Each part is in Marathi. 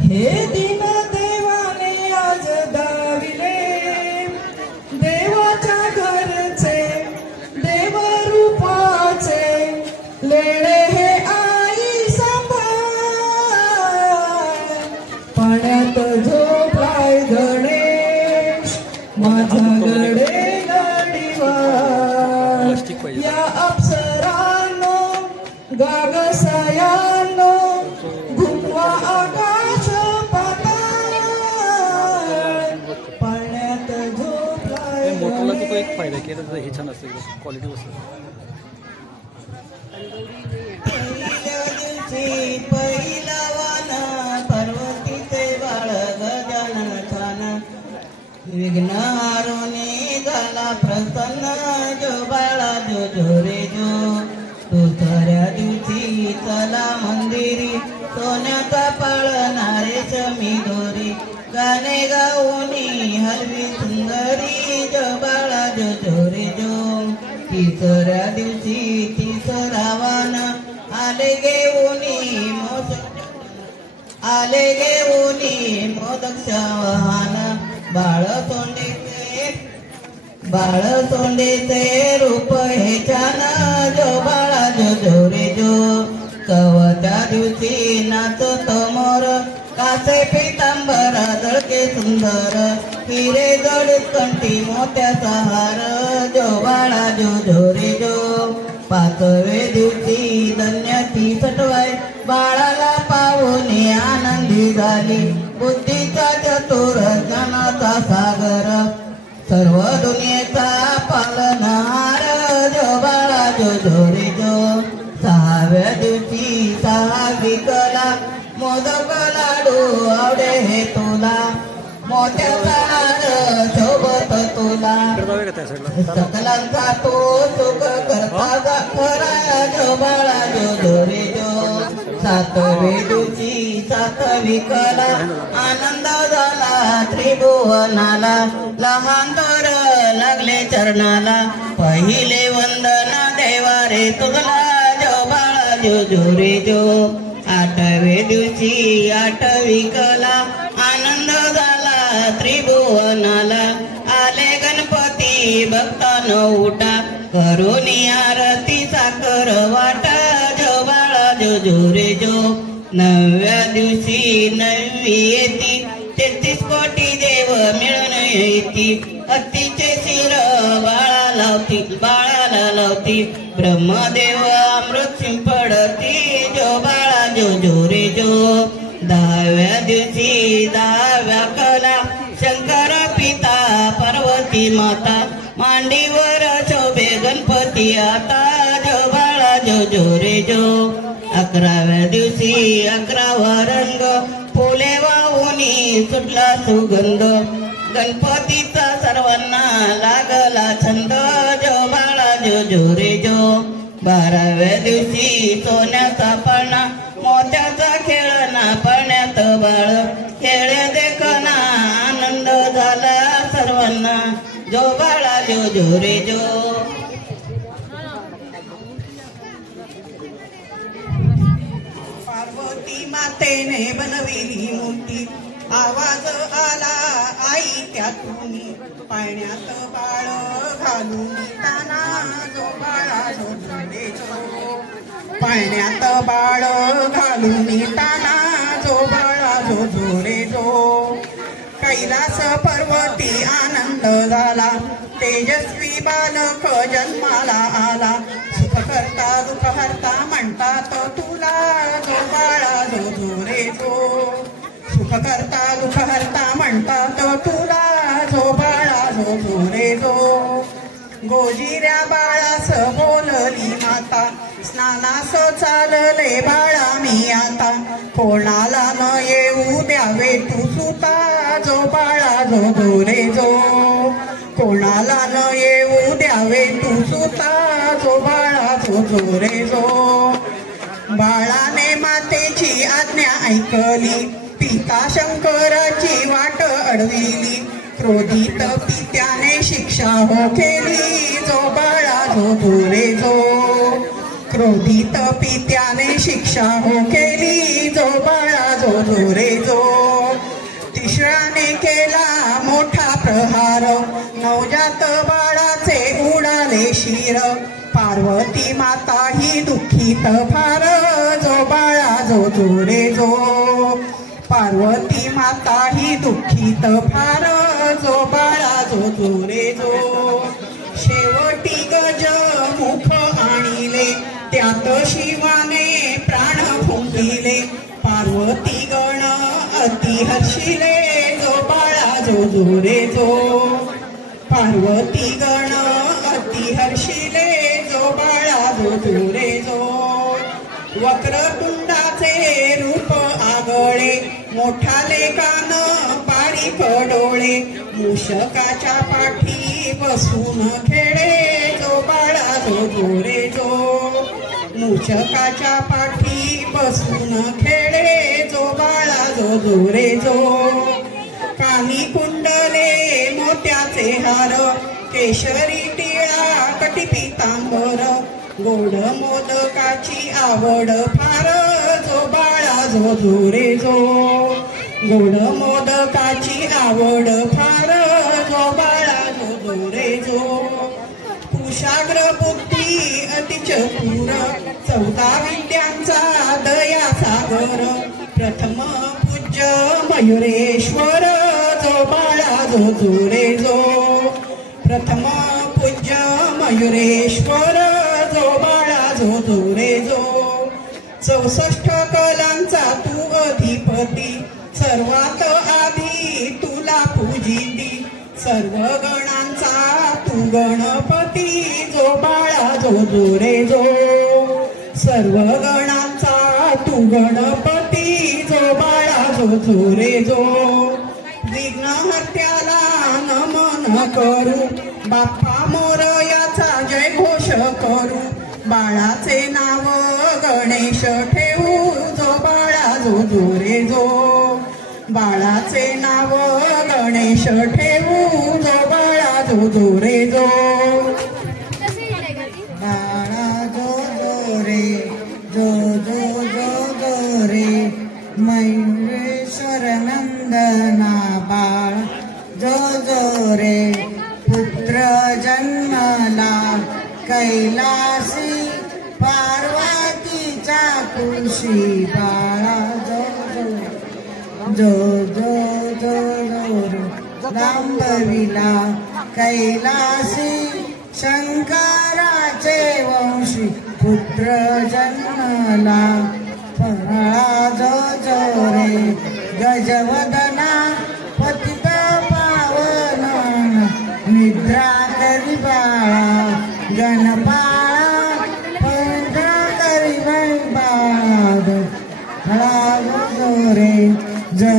हे दिन देवाने आज दाविले, देवाच्या घरचे देवरूपाचे लेणे हे आई सांभाळ. पाण्यात झोपलाय गणेश माझ्याकडे गाडीवर. या अप्सरांनो गागसायांनो घुमवा आकाश पाताळ. पाण्यात झोपलाय मोटरला तो एक फायदा केला तर हे छान असतं क्वालिटी वस्तू. पहिल्या दिवशी पहिला वान पार्वतीचे बाळ गजानन छान. विघ्न हारुनी झाला प्रसन्न जो बाळा जो जोरे जो. दुसऱ्या दिवशी चला मंदिरी सोन्याचा पाळणारे शमी दोरी. गाणे गाऊनी हलवी सुंदरी जो बाळा जो जोरे जो. तिसऱ्या दिवशी तिसरा वान आले घेऊनी मोदकच्या वाहन. बाळ सोंडेचे रूप हे छान जो बाळा जो जोरे जो. चवथ्या दिवशी नाचतो मोर कासे पितांबर जळके सुंदर. हिरे जडीत कंठी मोत्याचा हार जो बाळा जो जोरे जो. पाचवे दिवशी धन्य ती सटवाय बाळाला पाहून आनंदी झाली. बुद्धीचा चतुर ज्ञानाचा सागर सर्व दुनियेचा पालनहार जो बाळा जो जोरे जो. सहाव्या दिवशी सहावी कला मोदक लाडू आवडे हे तुला. मोत्याचा हार शोभत तुला. सकलांचा तो सुख करता खरा जो बाळा जो जोरे जो. सातवे दिवशी सातवी कला आनंद झाला त्रिभुवनाला. लहान थोर लागले चरणाला पहिले वंदन देवा रे तुला जो बाळा जो जोरे जो. आठवे दिवशी आठवी कला आनंद झाला त्रिभुवनाला. आले गणपती भक्तांनो उठा करून आरती साखर वाटा जो बाळा जो जोरे जो. नवव्या दिवशी नववी येती 33 कोटी देव मिळून येती. हत्तीचे शिर बाळाला लावती ब्रह्मदेव अमृत शिंपडती जो बाळा जो जोरे जो. दहाव्या दिवशी दहाव्या कला शंकर पिता पार्वती माता मांडीवर शोभे गणपती आता जो बाळा जो जोरे जो. अकराव्या दिवशी 11वा रंग फुले वाहुनी सुटला सुगंध. गणपतीचा सर्वांना लागला छंद जो बाळा जो जोरे जो. 12व्या दिवशी सोन्याचा पाळणा मोत्याचा खेळणा पाण्यात बाळ. खेळ देखना आनंद झाला सर्वांना जो बाळा जो जोरे जो. पार्वती मातेने बनविली मूर्ती आवाज आला आई त्यातून. पाण्यात बाळ घालून ताना जो बाळा जो जोरे जो. पाण्यात बाळ घालून ताना जो बाळा जो जोरे जो. कैलास पर्वती आनंद झाला तेजस्वी बालक जन्माला आला. सुख करता दुःख हरता म्हणतात तुला जो बाळा जो जोरे जो. सुख करता दुःख हरता म्हणतात तुला जो बाळा जो जोरे जो. गोजिऱ्या बाळास बोलली माता स्नानास चालले बाळा मी आता. कोणाला न येऊ द्यावे तू सुता जो बाळा जो जोरे जो. कोणाला न येऊ द्यावे तू सुता जो बाळा जो जोरे जो. बाळाने मातेची आज्ञा ऐकली पिता शंकराची वाट अडविली. क्रोधित पित्याने शिक्षा हो केली जो बाळा जो जोरे जो. क्रोधित पित्याने शिक्षा हो केली, जो बाळा जो रे जो. तिसऱ्याने केला मोठा प्रहार, नवजात बाळाचे उडाले शिर. पार्वती माता ही दुःखीत फार, जो बाळा जो रे जो. पार्वती माता ही दुःखीत फार, जो बाळा जो रे जो. शेवटी गज मुख आणिले, त्यात शिवाने प्राण फुंकिले. पार्वती गण अति हर्षिले, जो बाळा जो रे जो. पार्वती गण अति हर्षिले, जो बाळा जो रे जो. वक्रतुंडाचे रूप आगळे, मोठाले कान बारीक डोळे. मूषकाच्या पाठी बसून खेळे, जो बाळा जो रे जो. मूषकाच्या पाठी बसून खेळे, जो बाळा जो रे जो. कानी कुंडले मोत्याचे हार, केशरी टिळा कटी पितांबर. गोड मोदकाची आवड फार, जो बाळा जो रे जो. गोड मोदकाची आवड फार, जो बाळा जो रे जो. कुशाग्र बुद्धी अति चतुर, 14 विद्यांचा दया सागर. प्रथम पूज्य मयुरेश्वर, जो बाळा जो रे जो. प्रथम पूज्य मयुरेश्वर, जो बाळा जो रे जो. 64 कलांचा तू अधिपती, सर्वात आधी तुला पूजिती. सर्व गणांचा तू गणपती, जो बाळा जो रे जो. सर्व गणांचा तू गणपती, जो बाळा जो रे जो. विघ्नहर्त्याला नमन करू, बाप्पा मोरयाचा जय घोष करू. बाळाचे नाव गणेश ठेवू, जो बाळा जो रे जो. बाळाचे नाव गणेश ठेवू, जो बाळा जो रे जो. बाळा जो रे जो रे. मयुरेश्वर नंदना बाळ जो रे. पुत्र जन्मला कैलासी, पार्वतीचा कुशी. बाळा जो रे. लांबविला कैलासी, शंकराचे वंशी. पुत्र जन्मला बाळा जो रे. गजवदना पतित पावन, निद्रा करी बाळा. गणपाळा पंधरा करी बाळा. बाळा जो रे जो.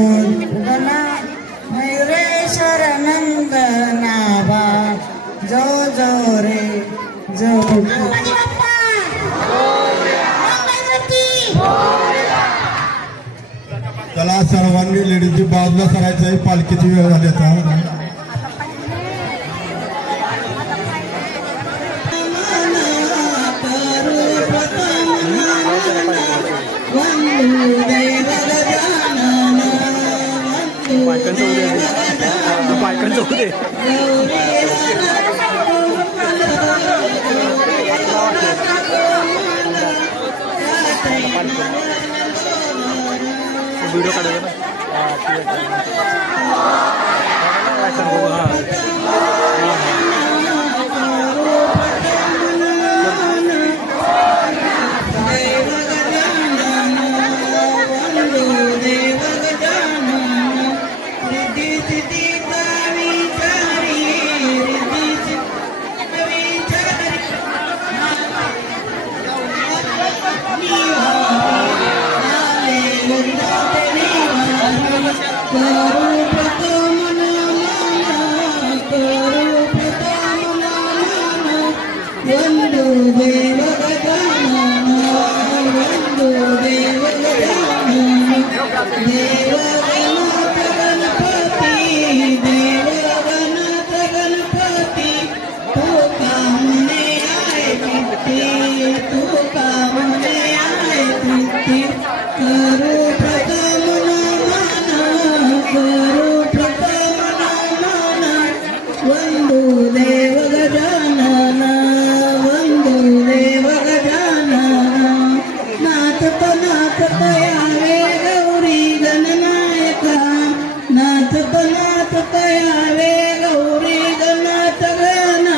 मयुरेश्वर नंदना बाळ जो रे जो. चला सर्वांनी लेडीजची बाजूला करायचं आहे, पालखीची वेळ झाली आता. बायकांचं होते. व्हिडिओ काढायचा देव गणपती नाथ तयावे गौरी गणात गणा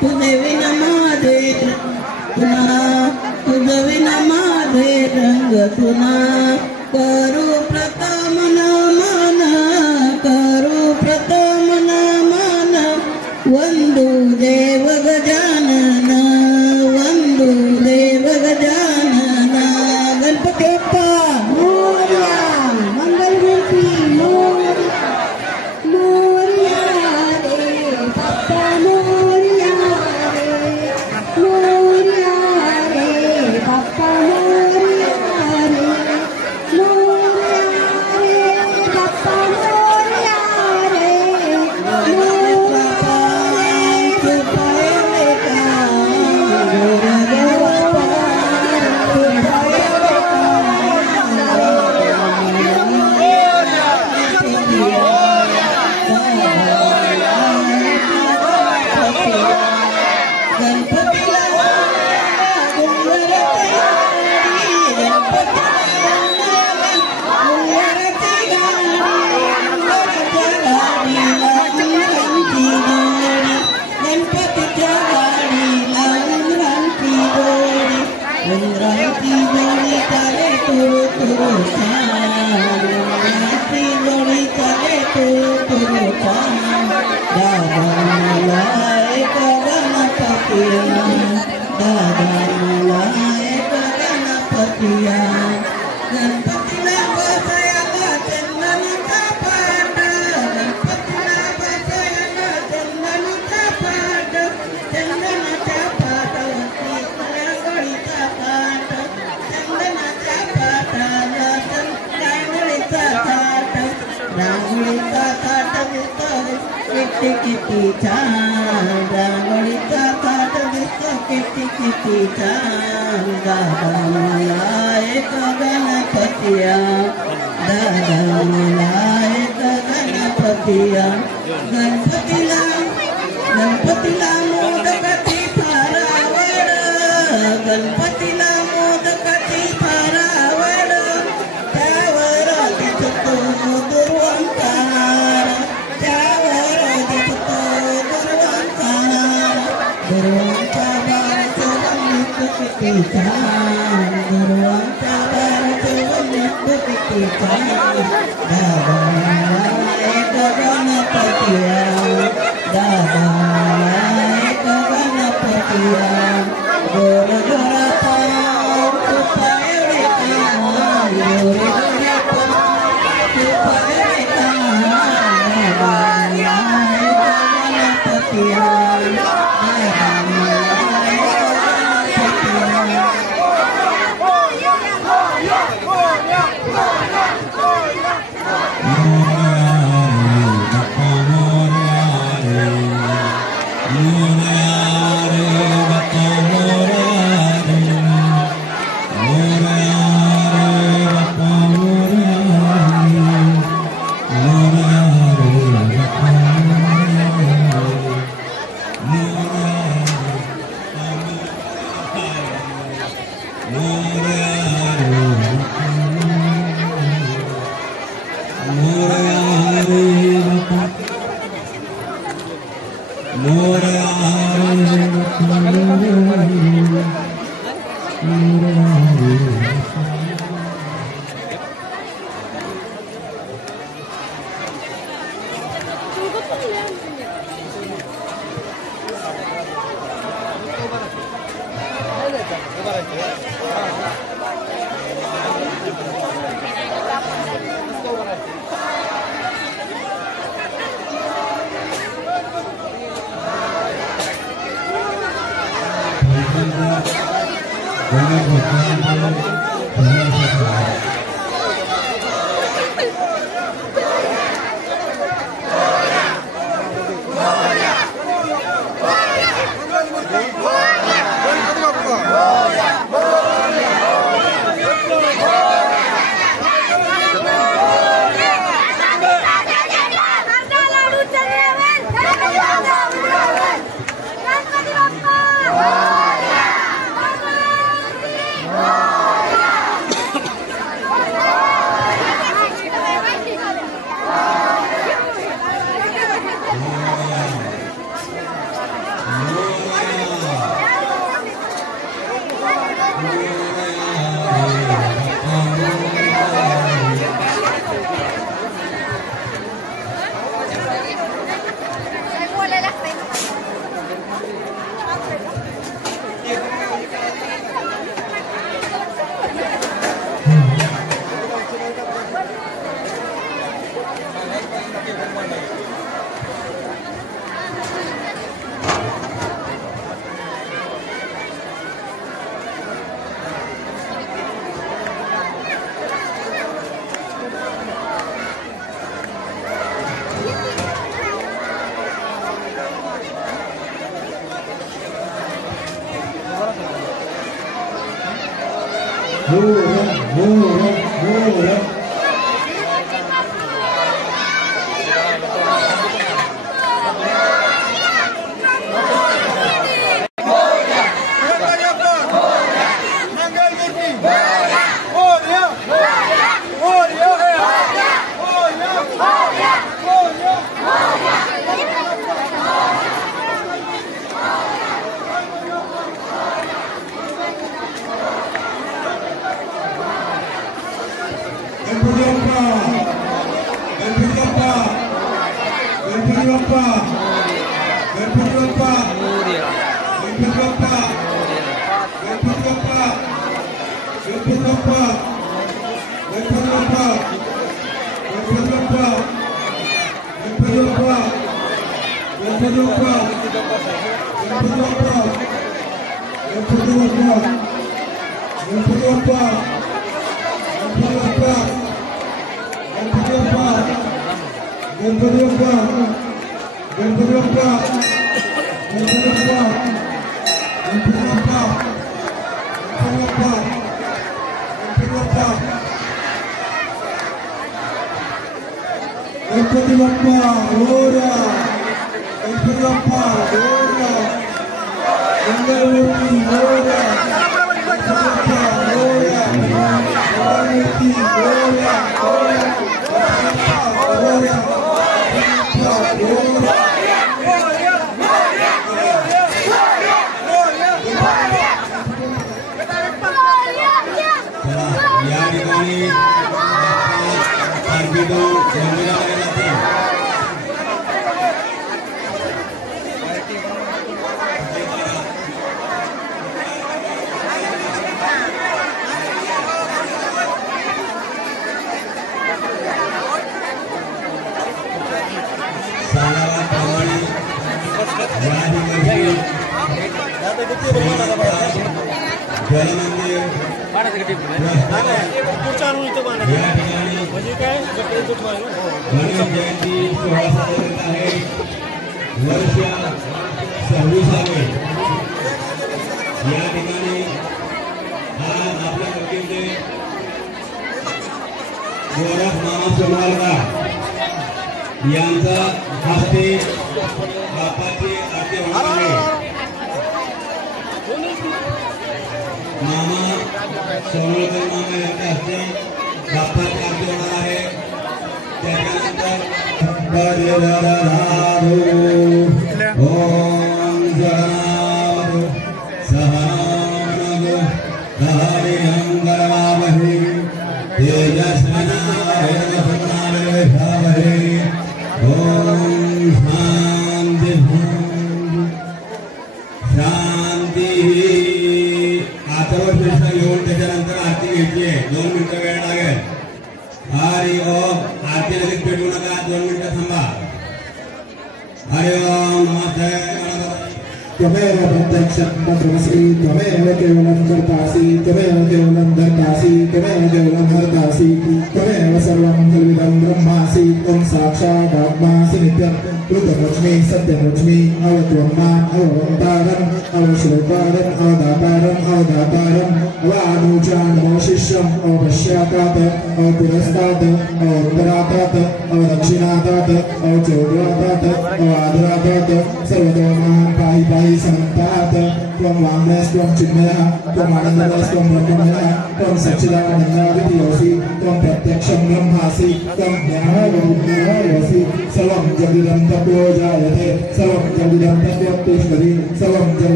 तुझे विना माझे तुना तुझे विना माझे रंग तुना करू प्रथम नमन करू प्रथम नमन वंदू देव गजानन वंदू देव गजानन गणपती बाप्पा मोरया मंगलमूर्ती मोरया रे बाप्पा मोरया रे बाप्पा मोरया रे बाप्पा मोरया रे किती छान रांगोळीचा थाट दिसतो किती छान दादा मला एक गणपतिया दादा मला एक गणपतिया गणपतीला मोदकाची फार आवड गणपतीला मोदकाची फार आवड त्यावर दिसतो दुर्वंकार गुरुवांचा बाराचं वंदित किती छान गुरुवांचा बाराचं वंदित किती छान दादा एक गणपतिया दादा एक गणपतिया गोर गोरा पाव तुपा एवढे कान गोरे गोरे पाव तुपा एवढे कान गणपतिया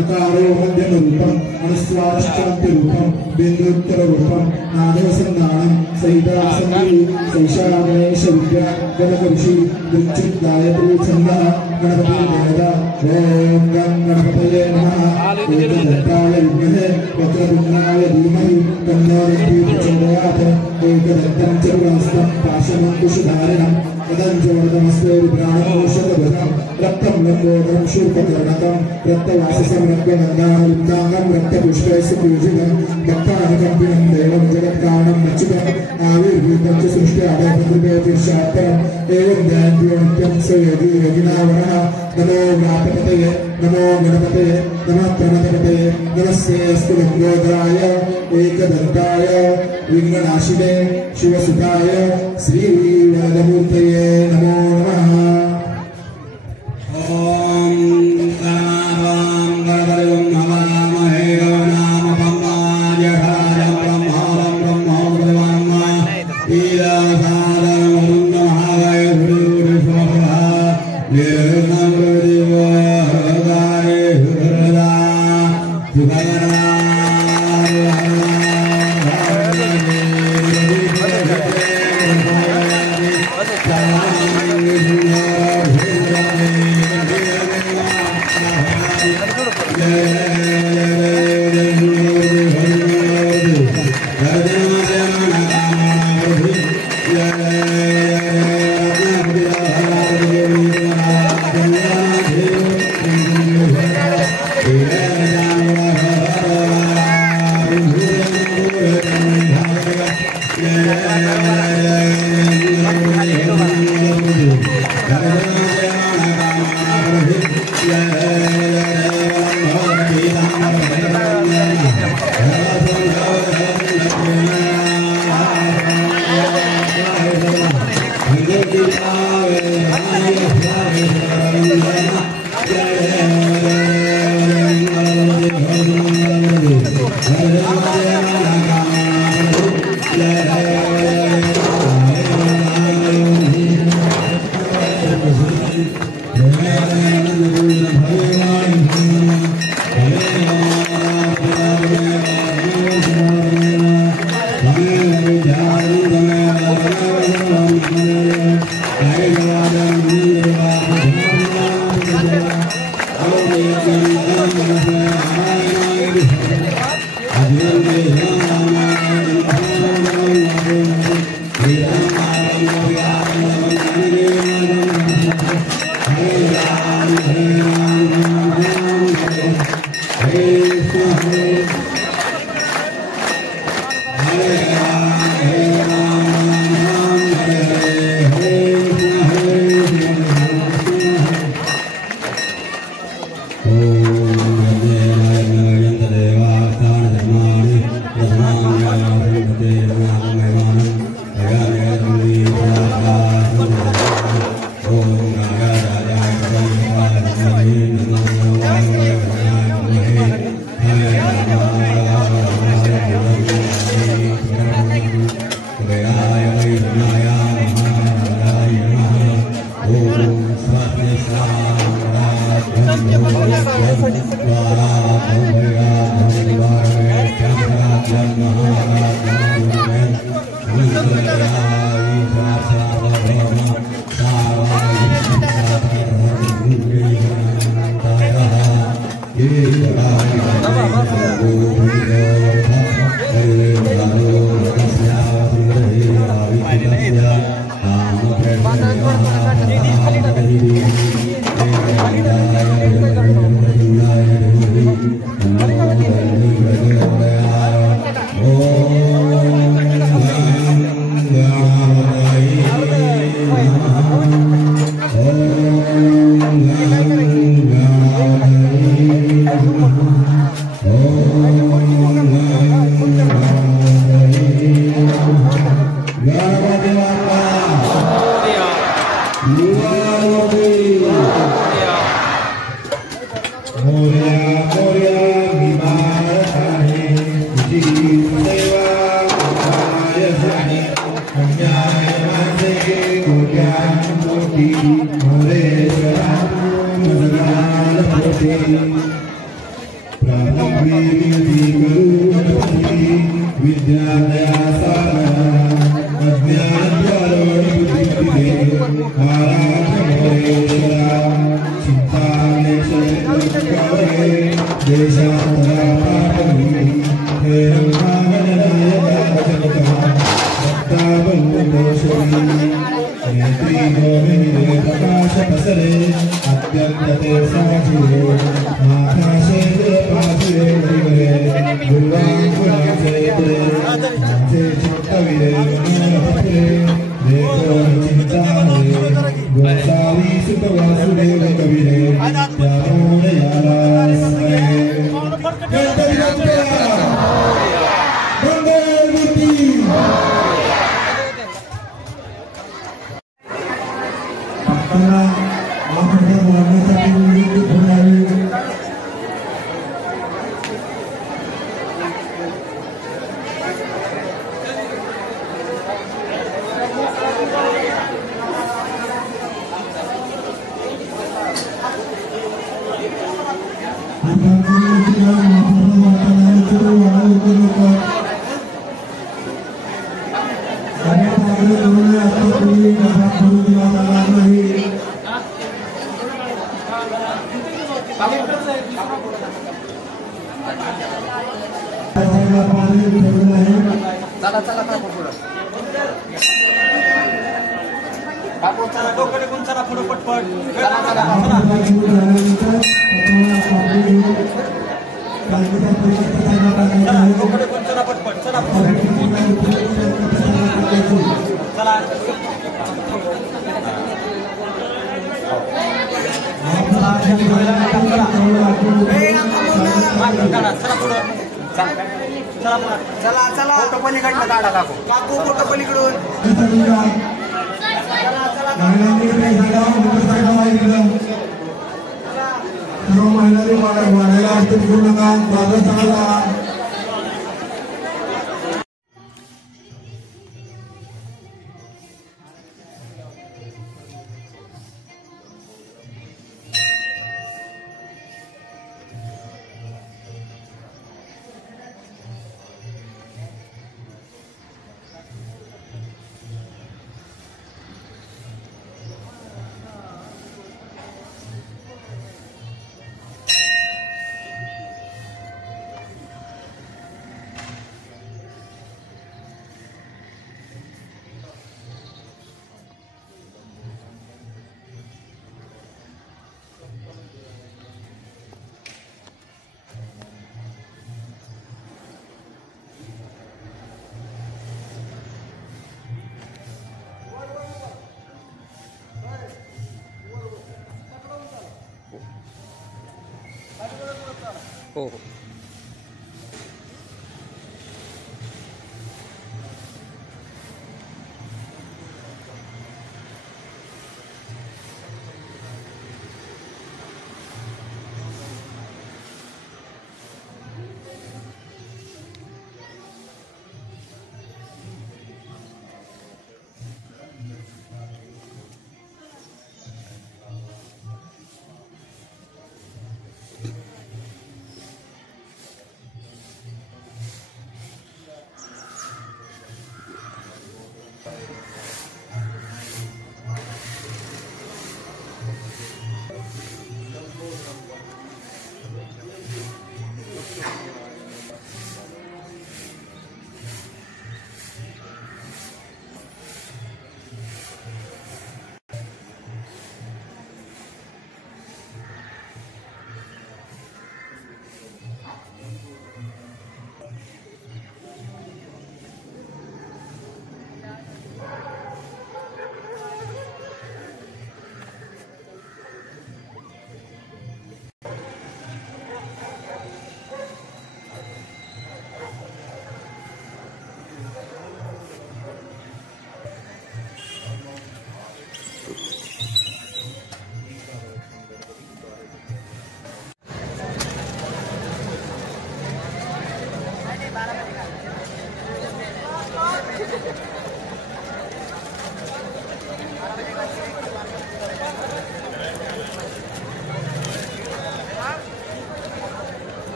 अकारो मध्यम रूपम अनुस्वारश्चान्त रूपम बिंदुत्तर रूपम नादवसन्नानं सहिता संगी सैषागणेश विद्या गणकऋषि दुच्चित गायत्री छन्दः गणपति देवता ओम गं गणपतये नमः एकदन्ताय विद्महे वक्रतुण्डाय धीमहि तन्नो रुद्रः प्रचोदयात् एकदन्तं चतुरहस्तं पाशमङ्कुशधारिणं तदञ्जोर्दमस्ते विभ्राणमोषधभृतं रक्तं लम्बोदरं शूर्पकर्णकं रक्तवाससं रक्तगन्धालिप्ताङ्गं रक्तपुष्पैः सुपूजितं भक्तानुकम्पिनं देवं जगत्कारणं नच्युतम् आविर्भूतं च सृष्ट्यादयपतिर्षात्तरम् एवं ध्यान्यो नित्यं स योगी योगिनावरः नमो व्यापकतये नमो गणपतये नमः प्रणतपतये नमस्तेऽस्तु लम्बोदराय एकदन्ताय विघ्ननाशिने शिवसुताय श्रीवरदमूर्तये नमो नमः। ओम गणानां गणपतिं नमामहे गणानां ब्रह्माज्यधारं ब्रह्माणं ब्रह्मोपदेवां ईरासादं महागाय गुरुस्वभा निर्नवदेवाय हृदा सुगणा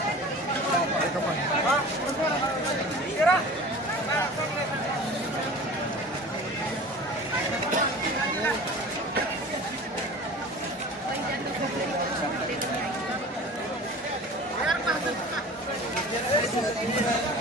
हो रे